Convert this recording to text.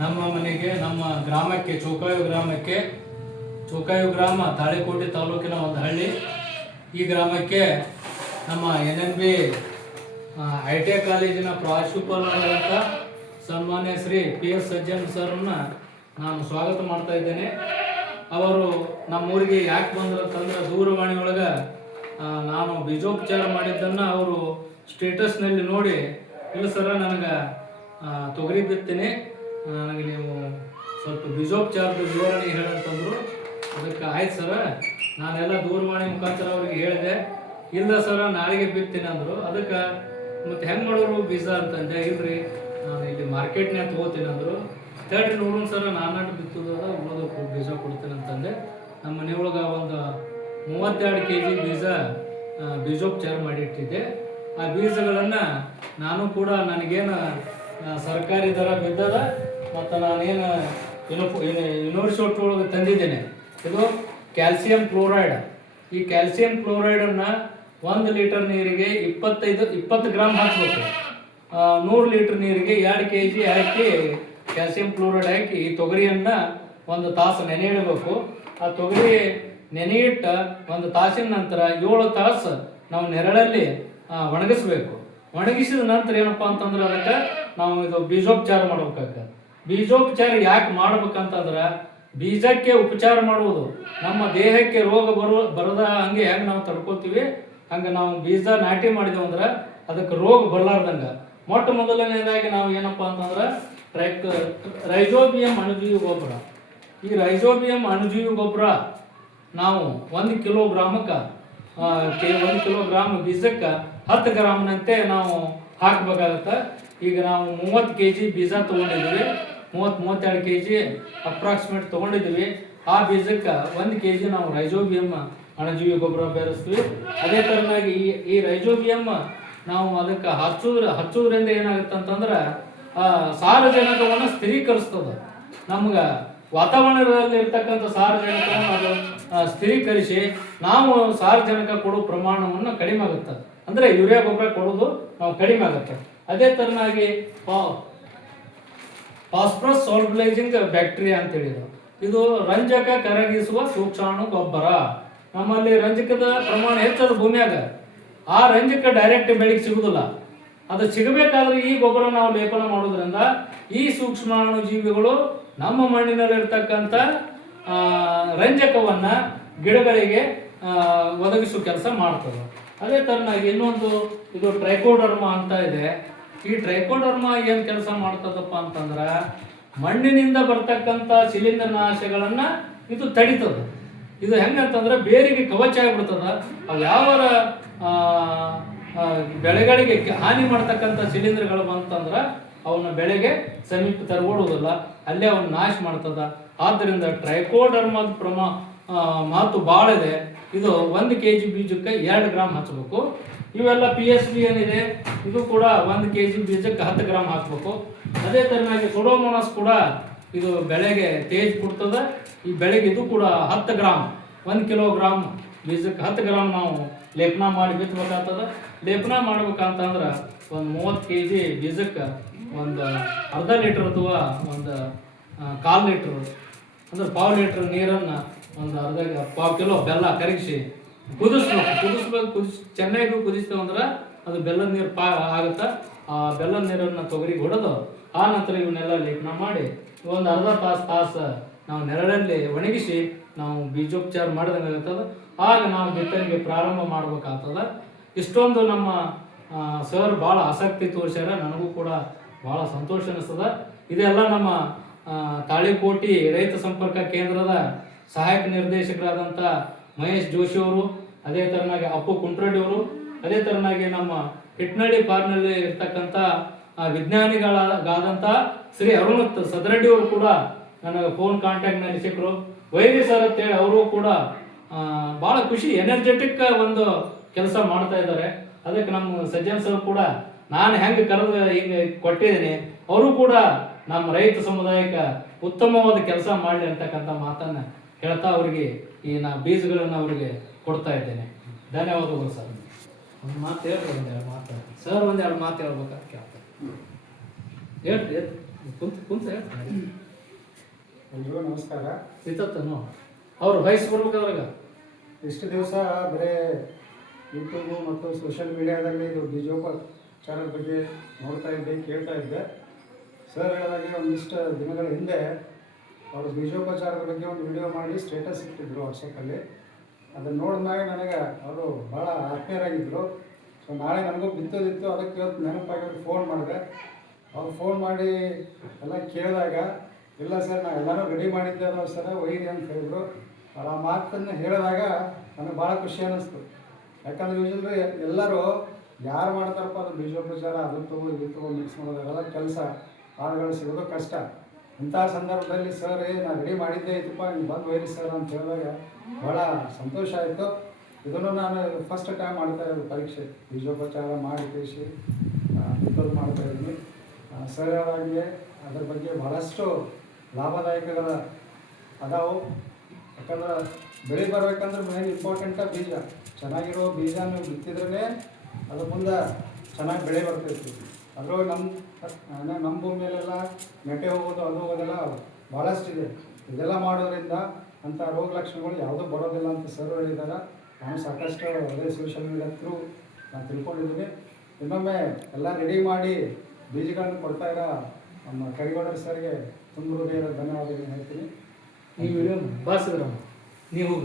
ನಮ್ಮ ಮನೆಗೆ, ನಮ್ಮ ಗ್ರಾಮಕ್ಕೆ, ಚೋಕಾಯು ಗ್ರಾಮ ತಾಳಿಕೋಟೆ ತಾಲೂಕಿನ ಒಂದು ಹಳ್ಳಿ. ಈ ಗ್ರಾಮಕ್ಕೆ ನಮ್ಮ NNB ITI ಕಾಲೇಜಿನ ಪ್ರಾಂಶುಪಾಲರಾದಂಥ ಸನ್ಮಾನ್ಯ ಶ್ರೀ PS ಸಜ್ಜನ್ ಸರ್ನ ನಾನು ಸ್ವಾಗತ ಮಾಡ್ತಾ ಇದ್ದೇನೆ. ಅವರು ನಮ್ಮೂರಿಗೆ ಯಾಕೆ ಬಂದ್ರು ಅಂತಂದ್ರೆ, ದೂರವಾಣಿ ಒಳಗೆ ನಾನು ಬೀಜೋಪಚಾರ ಮಾಡಿದ್ದನ್ನು ಅವರು ಸ್ಟೇಟಸ್ನಲ್ಲಿ ನೋಡಿ, ಇಲ್ಲ ಸರ ನನಗೆ ತೊಗರಿ ಬಿತ್ತೀನಿ, ನನಗೆ ನೀವು ಸ್ವಲ್ಪ ಬೀಜೋಪಚಾರದ ವಿವರಣೆ ಹೇಳಂತಂದರು. ಅದಕ್ಕೆ ಆಯ್ತು ಸರ, ನಾನೆಲ್ಲ ದೂರವಾಣಿ ಮುಖಾಂತರ ಅವ್ರಿಗೆ ಹೇಳಿದೆ. ಇಲ್ಲ ಸರ ನಾಳೆಗೆ ಬಿತ್ತೀನಿ ಅಂದರು. ಅದಕ್ಕೆ ಮತ್ತು ಹೆಂಗೆ ಮಾಡೋರು ಬೀಜ ಅಂತಂದೆ. ಇಲ್ರಿ ನಾನು ಇಲ್ಲಿ ಮಾರ್ಕೆಟ್ನಾಗ ತೊಗೋತೀನಿ ಅಂದರು. ಹೇಳ್ರಿ ನೋಡೋಣ ಸರ, ನಾನು ಬಿತ್ತೋದ ಉಳೋದಕ್ಕೆ ಬೀಜ ಕೊಡ್ತೀನಿ ಅಂತಂದೆ. ನಮ್ಮ ಮನೆಯೊಳಗೆ ಒಂದು 32 kg ಬೀಜೋಪಚಾರ ಮಾಡಿಟ್ಟಿದ್ದೆ. ಆ ಬೀಜಗಳನ್ನು ನಾನು ಕೂಡ ನನಗೇನು ಸರ್ಕಾರಿ ದರ ಬಿದ್ದದ ಮತ್ತು ನಾನೇನು ಯೂನಿವರ್ಸಿಟಿ ಒಳಗೆ ತಂದಿದ್ದೇನೆ. ಇದು ಕ್ಯಾಲ್ಸಿಯಂ ಕ್ಲೋರೈಡ್. ಈ ಕ್ಯಾಲ್ಸಿಯಂ ಕ್ಲೋರೈಡನ್ನು 1 ಲೀಟರ್ ನೀರಿಗೆ 20 ಗ್ರಾಮ್ ಹಾಕಬೇಕು. 100 ಲೀಟರ್ ನೀರಿಗೆ 2 kg ಹಾಕಿ ಕ್ಯಾಲ್ಸಿಯಂ ಕ್ಲೋರೈಡ್ ಹಾಕಿ ಈ ತೊಗರಿಯನ್ನು 1 ತಾಸು ನೆನೆ ಇಡಬೇಕು. ಆ ತೊಗರಿ ನೆನೆಯಿಟ್ಟ 1 ತಾಸಿನ ನಂತರ 7 ತಾಸು ನಾವು ನೆರಳಲ್ಲಿ ಒಣಗಿಸ್ಬೇಕು. ಒಣಗಿಸಿದ ನಂತರ ಏನಪ್ಪ ಅಂತಂದ್ರೆ ಅದಕ್ಕೆ ನಾವು ಇದು ಬೀಜೋಪಚಾರ ಮಾಡ್ಬೇಕಾಗ್ತದೆ. ಬೀಜೋಪಚಾರ ಯಾಕೆ ಮಾಡ್ಬೇಕಂತಂದ್ರೆ, ಬೀಜಕ್ಕೆ ಉಪಚಾರ ಮಾಡುವುದು ನಮ್ಮ ದೇಹಕ್ಕೆ ರೋಗ ಬರದ ಹಂಗೆ ಹೆಂಗೆ ನಾವು ತಡ್ಕೊತೀವಿ, ಹಂಗೆ ನಾವು ಬೀಜ ನಾಟಿ ಮಾಡಿದೆವು ಅಂದ್ರೆ ಅದಕ್ಕೆ ರೋಗ ಬರಲಾರ್ದಂಗೆ ಮೊಟ್ಟ ಮೊದಲನೇದಾಗಿ ನಾವು ಏನಪ್ಪ ಅಂತಂದ್ರೆ ರೈಜೋಬಿಯಂ ಅಣುಜೀವಿ ಗೊಬ್ಬರ. ಈ ರೈಜೋಬಿಯಂ ಅಣುಜೀವಿ ಗೊಬ್ಬರ ನಾವು 1 ಕಿಲೋಗ್ರಾಮಕ್ಕೆ 1 ಕಿಲೋಗ್ರಾಮ್ ಬೀಜಕ್ಕೆ 10 ಗ್ರಾಮ್ನಂತೆ ನಾವು ಹಾಕಬೇಕಾಗತ್ತೆ. ಈಗ ನಾವು 30 kg ಬೀಜ ತೊಗೊಂಡಿದ್ದೀವಿ, 32 kg ಅಪ್ರಾಕ್ಸಿಮೇಟ್ ತೊಗೊಂಡಿದ್ದೀವಿ. ಆ ಬೀಜಕ್ಕೆ 1 kg ನಾವು ರೈಜೋಬಿಯಂ ಅಣುಜೀವಿ ಗೊಬ್ಬರ ಬೆರೆಸ್ತೀವಿ. ಅದೇ ಥರನಾಗಿ ಈ ರೈಜೋಬಿಯಂ ನಾವು ಅದಕ್ಕೆ ಹಚ್ಚೋದ್ರಿಂದ ಏನಾಗುತ್ತೆ ಅಂತಂದ್ರೆ ಸಾರಜನಕವನ್ನು ಸ್ಥಿರೀಕರಿಸ್ತದೆ. ನಮ್ಗೆ ವಾತಾವರಣದಲ್ಲಿ ಇರ್ತಕ್ಕಂಥ ಸಾರಜನಕವನ್ನು ಅದು ಸ್ಥಿರೀಕರಿಸಿ ನಾವು ಸಾರಜನಕ ಕೊಡೋ ಪ್ರಮಾಣವನ್ನು ಕಡಿಮೆ ಆಗುತ್ತೆ. ಅಂದರೆ ಯೂರಿಯಾ ಗೊಬ್ಬರ ಕೊಡೋದು ನಾವು ಕಡಿಮೆ ಆಗುತ್ತೆ. ಅದೇ ಥರನಾಗಿ ಫಾಸ್ಫರಸ್ ಸಾಲ್ಯುಬಲೈಜಿಂಗ್ ಬ್ಯಾಕ್ಟೀರಿಯಾ ಅಂತೇಳಿದ್ರು. ಇದು ರಂಜಕ ಕರಗಿಸುವ ಸೂಕ್ಷ್ಮಾಣು ಗೊಬ್ಬರ. ನಮ್ಮಲ್ಲಿ ರಂಜಕದ ಪ್ರಮಾಣ ಹೆಚ್ಚದ ಭೂಮಿಯಾಗ, ಆ ರಂಜಕ ಡೈರೆಕ್ಟ್ ಬೆಳೆಗೆ ಸಿಗುದಿಲ್ಲ. ಅದು ಸಿಗಬೇಕಾದ್ರೆ ಈ ಗೊಬ್ಬರ ನಾವು ಲೇಪನ ಮಾಡೋದ್ರಿಂದ ಈ ಸೂಕ್ಷ್ಮಾಣು ಜೀವಿಗಳು ನಮ್ಮ ಮಣ್ಣಿನಲ್ಲಿರ್ತಕ್ಕಂಥ ರಂಜಕವನ್ನು ಗಿಡಗಳಿಗೆ ಒದಗಿಸುವ ಕೆಲಸ ಮಾಡ್ತದೆ. ಅದೇ ಥರನಾಗಿ ಇನ್ನೊಂದು ಇದು ಟ್ರೈಕೋಡರ್ಮಾ ಅಂತ ಇದೆ. ಈ ಟ್ರೈಕೋಡರ್ಮಾ ಏನು ಕೆಲಸ ಮಾಡ್ತದಪ್ಪ ಅಂತಂದ್ರೆ, ಮಣ್ಣಿನಿಂದ ಬರ್ತಕ್ಕಂಥ ಶಿಲೀಂಧ್ರನಾಶಗಳನ್ನು ಇದು ತಡಿತದೆ. ಇದು ಹೆಂಗಂತಂದ್ರೆ ಬೇರಿಗೆ ಕವಚ ಆಗಿಬಿಡ್ತದ. ಅವು ಯಾವ ಬೆಳೆಗಳಿಗೆ ಹಾನಿ ಮಾಡ್ತಕ್ಕಂಥ ಶಿಲೀಂಧ್ರಗಳು ಬಂತಂದ್ರೆ ಅವನ್ನ ಬೆಳೆಗೆ ಸಮೀಪ ತರಗೊಡುವುದಿಲ್ಲ, ಅಲ್ಲೇ ಅವನ್ನ ನಾಶ ಮಾಡ್ತದ. ಆದ್ದರಿಂದ ಟ್ರೈಕೋಡರ್ಮಾದ ಮಹತ್ವ ಭಾಳ ಇದೆ. ಇದು 1 kg ಬೀಜಕ್ಕೆ 2 ಗ್ರಾಮ್ ಹಚ್ಚಬೇಕು. ಇವೆಲ್ಲ PSB ಏನಿದೆ ಇದು ಕೂಡ 1 kg ಬೀಜಕ್ಕೆ 10 ಗ್ರಾಮ್ ಹಾಕಬೇಕು. ಅದೇ ಥರನಾಗಿ ಸೊಡೋಮೋನಾಸ್ ಕೂಡ ಇದು ಬೆಳೆಗೆ ತೇಜ್ ಕೊಡ್ತದೆ. ಈ ಬೆಳೆಗೆ ಇದು ಕೂಡ 10 ಗ್ರಾಮ್ 1 ಕಿಲೋಗ್ರಾಮ್ ಬೀಜಕ್ಕೆ 10 ಗ್ರಾಮ್ ನಾವು ಲೇಪನ ಮಾಡಿ ಬಿತ್ತಬೇಕಾಗ್ತದೆ. ಲೇಪನ ಮಾಡ್ಬೇಕಂತಂದ್ರೆ ಒಂದು 30 kg ಬೀಜಕ್ಕೆ ಒಂದು ಅರ್ಧ ಲೀಟ್ರ್ ಅಥವಾ ಒಂದು 1/4 ಲೀಟ್ರ್ ಅಂದ್ರೆ 1/4 ಲೀಟ್ರ್ ನೀರನ್ನು ಒಂದು ಪಾವು ಕಿಲೋ ಬೆಲ್ಲ ಕರಗಿಸಿ ಕುದಿಸ್ಬೇಕು. ಚೆನ್ನಾಗಿ ಕುದಿಸ್ತೇವೆ ಅಂದ್ರೆ ಅದು ಬೆಲ್ಲದ ನೀರು ಆಗುತ್ತೆ. ಆ ಬೆಲ್ಲದ ನೀರನ್ನು ತೊಗರಿಗೆ ಹೊಡೆದು ಆ ನಂತರ ಇವನ್ನೆಲ್ಲ ಲೇಪನ ಮಾಡಿ ಒಂದು ಅರ್ಧ ತಾಸು ನಾವು ನೆರಳಲ್ಲಿ ಒಣಗಿಸಿ ನಾವು ಬೀಜೋಪಚಾರ ಮಾಡಿದಂಗೆ ಆಗುತ್ತದೆ. ಆಗ ನಾವು ಬಿತ್ತನೆಗೆ ಪ್ರಾರಂಭ ಮಾಡ್ಬೇಕಾಗ್ತದೆ. ಇಷ್ಟೊಂದು ನಮ್ಮ ಸರ್ ಭಾಳ ಆಸಕ್ತಿ ತೋರಿಸ್ಯಾರ. ನನಗೂ ಕೂಡ ಭಾಳ ಸಂತೋಷ ಅನಿಸ್ತದೆ. ಇದೆಲ್ಲ ನಮ್ಮ ತಾಳಿಕೋಟಿ ರೈತ ಸಂಪರ್ಕ ಕೇಂದ್ರದ ಸಹಾಯಕ ನಿರ್ದೇಶಕರಾದಂಥ ಮಹೇಶ್ ಜೋಶಿ ಅವರು, ಅದೇ ಥರನಾಗಿ ಅಪ್ಪು ಕುಂಟ್ರಡ್ಡಿ ಅವರು, ಅದೇ ಥರನಾಗಿ ನಮ್ಮ ಹಿಟ್ನಳ್ಳಿ ಪಾರ್ನಲ್ಲಿ ಇರ್ತಕ್ಕಂಥ ವಿಜ್ಞಾನಿಗಳಾದಂಥ ಶ್ರೀ ಅರುಣ್ ಸದರಡ್ಡಿ ಅವರು ಕೂಡ ನನಗೆ ಫೋನ್ ಕಾಂಟ್ಯಾಕ್ಟ್ನಲ್ಲಿ ಸಿಕ್ಕರು. ವೈರಿ ಸರ್ ಅಂತೇಳಿ ಅವರು ಕೂಡ ಭಾಳ ಖುಷಿ ಎನರ್ಜೆಟಿಕ್ ಒಂದು ಕೆಲಸ ಮಾಡ್ತಾ ಇದ್ದಾರೆ. ಅದಕ್ಕೆ ನಮ್ಮ ಸಜ್ಜನ್ ಸರ್ ಕೂಡ ನಾನು ಹೆಂಗೆ ಕರೆದು ಹಿಂಗೆ ಕೊಟ್ಟಿದ್ದೀನಿ, ಅವರು ಕೂಡ ನಮ್ಮ ರೈತ ಸಮುದಾಯಕ್ಕೆ ಉತ್ತಮವಾದ ಕೆಲಸ ಮಾಡಲಿ ಅಂತಕ್ಕಂಥ ಮಾತನ್ನು ಹೇಳ್ತಾ ಅವರಿಗೆ ಈ ಬೀಜಗಳನ್ನು ಅವರಿಗೆ ಕೊಡ್ತಾ ಇದ್ದೇನೆ. ಧನ್ಯವಾದಗಳು ಸರ್. ಒಂದು ಮಾತು ಹೇಳ್ರಿ, ಒಂದೆರಡು ಮಾತು ಸರ್, ಒಂದೆರಡು ಮಾತು ಹೇಳ್ಬೇಕಾ ಕೇಳ್ತಾರೆ ಹೇಳ್ರಿ. ಕುಂತ ಹೇಳ್ತಾರೆ ಎಲ್ರಿಗೂ ನಮಸ್ಕಾರ. ಇತ್ತನು ಅವ್ರು ವಯಸ್ಸು ಬರ್ಬೇಕಾದ್ರಾಗ ಇಷ್ಟು ದಿವಸ ಬರೀ ಯೂಟ್ಯೂಬು ಮತ್ತು ಸೋಷಿಯಲ್ ಮೀಡಿಯಾದಲ್ಲಿ ಇದು ಬೀಜೋಪಚಾರದ ಬಗ್ಗೆ ನೋಡ್ತಾ ಇದ್ದೆ, ಕೇಳ್ತಾ ಇದ್ದೆ. ಸರ್ ಹೇಳಿದಾಗೆ ಒಂದಿಷ್ಟು ದಿನಗಳ ಹಿಂದೆ ಅವರು ಬೀಜೋಪಚಾರದ ಬಗ್ಗೆ ಒಂದು ವಿಡಿಯೋ ಮಾಡಿ ಸ್ಟೇಟಸ್ ಇಟ್ಟಿದ್ರು ವಾಟ್ಸಪ್ಪಲ್ಲಿ. ಅದನ್ನು ನೋಡಿದ್ಮೇಲೆ ನನಗೆ ಅವರು ಭಾಳ ಆತ್ಮೀಯರಾಗಿದ್ದರು. ಸೊ ನಾಳೆ ನನಗೂ ಬಿತ್ತೋದಿತ್ತು, ಅದಕ್ಕೆ ಇವತ್ತು ನೆನಪಾಗಿ ಅವ್ರಿಗೆ ಫೋನ್ ಮಾಡಿದೆ. ಅವ್ರು ಫೋನ್ ಮಾಡಿ ಎಲ್ಲ ಕೇಳಿದಾಗ, ಇಲ್ಲ ಸರ್ ನಾನು ಎಲ್ಲನೂ ರೆಡಿ ಮಾಡಿದ್ದೆ ಅನ್ನೋ ಸರ ಒಯ್ಯಿರಿ ಅಂತ ಹೇಳಿದ್ರು. ಅವ್ರು ಆ ಮಾತನ್ನು ಹೇಳಿದಾಗ ನನಗೆ ಭಾಳ ಖುಷಿ ಅನ್ನಿಸ್ತು. ಯಾಕಂದ್ರೆ ಯೂಶಲಿ ಎಲ್ಲರೂ ಯಾರು ಮಾಡ್ತಾರಪ್ಪ ಅದು ಬೀಜೋಪಚಾರ, ಅದನ್ನು ತಗೋ ಇದು ತಗೋ ಮಿಕ್ಸ್ ಮಾಡೋದೆಲ್ಲ ಕೆಲಸ, ಆಳುಗಳು ಸಿಗೋದು ಕಷ್ಟ. ಇಂಥ ಸಂದರ್ಭದಲ್ಲಿ ಸರ್ ನಾನು ರೆಡಿ ಮಾಡಿದ್ದೆ ಐತಪ್ಪ, ನೀವು ಬಂದು ಒಯ್ಯಿರಿ ಸರ್ ಅಂತ ಹೇಳಿದಾಗ ಭಾಳ ಸಂತೋಷ ಆಯಿತು. ಇದನ್ನು ನಾನು ಫಸ್ಟ್ ಟೈಮ್ ಮಾಡ್ತಾ ಇರೋದು ಪರೀಕ್ಷೆ, ಬೀಜೋಪಚಾರ ಮಾಡಿ ಕಳಿಸಿ ಬಿತ್ತೋದು ಮಾಡ್ತಾಯಿದ್ದೀನಿ. ಸರ್ ಹೇಳಿದಾಗೆ ಅದ್ರ ಬಗ್ಗೆ ಭಾಳಷ್ಟು ಲಾಭದಾಯಕಗಳ ಅದಾವು. ಯಾಕಂದ್ರೆ ಬೆಳೆ ಬರಬೇಕಂದ್ರೆ ಮೇನ್ ಇಂಪಾರ್ಟೆಂಟ ಬೀಜ. ಚೆನ್ನಾಗಿರೋ ಬೀಜ ನೀವು ಬಿತ್ತಿದ್ರೇ ಅದು ಮುಂದೆ ಚೆನ್ನಾಗಿ ಬೆಳೆ ಬರ್ತೈತಿ. ಅದರೊಳಗೆ ನಮ್ಮ ಭೂಮಿಯಲ್ಲೆಲ್ಲ ನೆಟ್ಟೆ ಹೋಗೋದು ಅದು ಹೋಗೋದೆಲ್ಲ ಭಾಳಷ್ಟಿದೆ. ಇದೆಲ್ಲ ಮಾಡೋದ್ರಿಂದ ಅಂಥ ರೋಗ ಲಕ್ಷಣಗಳು ಯಾವುದೂ ಬರೋದಿಲ್ಲ ಅಂತ ಸರ್ ಹೇಳಿದ್ದಾರೆ. ನಾನು ಸಾಕಷ್ಟು ಅದೇ ಸೋಷಿಯಲ್ ಮೀಡಿಯಾ ಥ್ರೂ ನಾನು ತಿಳ್ಕೊಂಡಿದ್ದೀನಿ. ಇನ್ನೊಮ್ಮೆ ಎಲ್ಲ ರೆಡಿ ಮಾಡಿ ಬೀಜಗಳನ್ನು ಕೊಡ್ತಾ ಇರೋ ನಮ್ಮ ಕರಿಗೌಡರ ಸರ್ಗೆ ತುಂಬ ಹೃದಯದ ಧನ್ಯವಾದಗಳನ್ನು ಹೇಳ್ತೀನಿ. ಈ ವಿಡಿಯೋ ಬಾಸಿದ್ರ ನೀವು